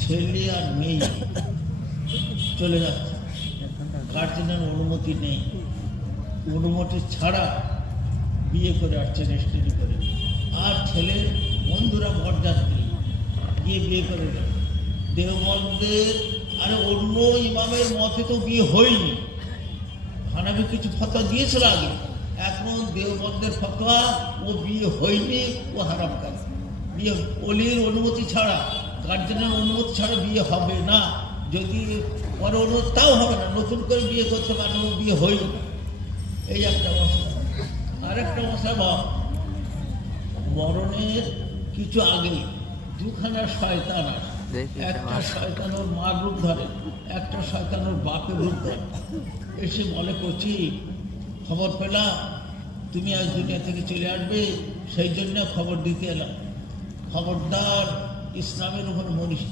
ছেলে আর মেয়ে চলে যাচ্ছে, গার্জেনের অনুমতি নেই, অনুমতি ছাড়া বিয়ে করে আসছে রেজিস্ট্রি করে। আর ছেলে বন্ধুরা বরযাত্রী গিয়ে বিয়ে করে গেল দেওবন্দের। আরে অন্য ইমামের মতে তো বিয়ে হয়নি, হানাফি কিছু ফতোয়া দিয়েছিল আগে, এখন দেওবন্দের ফতোয়া ও বিয়ে হয়নি, ও হারাম কাজ। বিয়ে অলির অনুমতি ছাড়া, গার্জেনের অনুমতি ছাড়া বিয়ে হবে না। যদি পরে অনুমতি তাও হবে না, নতুন করে বিয়ে করতে পারে, ও বিয়ে হয়নি। এই একটা মশলা। আরেকটা মশলা, মরণের কিছু আগে দুখানা শয়তান আসে, একটা শয়তান ওর মার রূপ ধরে, একটা শয়তান ওর বাপের রূপ ধরে। এসে বলে, করছি খবর পেলাম তুমি আজ দুনিয়া থেকে চলে আসবে, সেই জন্য খবর দিতে এলাম। খবরদার ইসলামের উপর মনীষ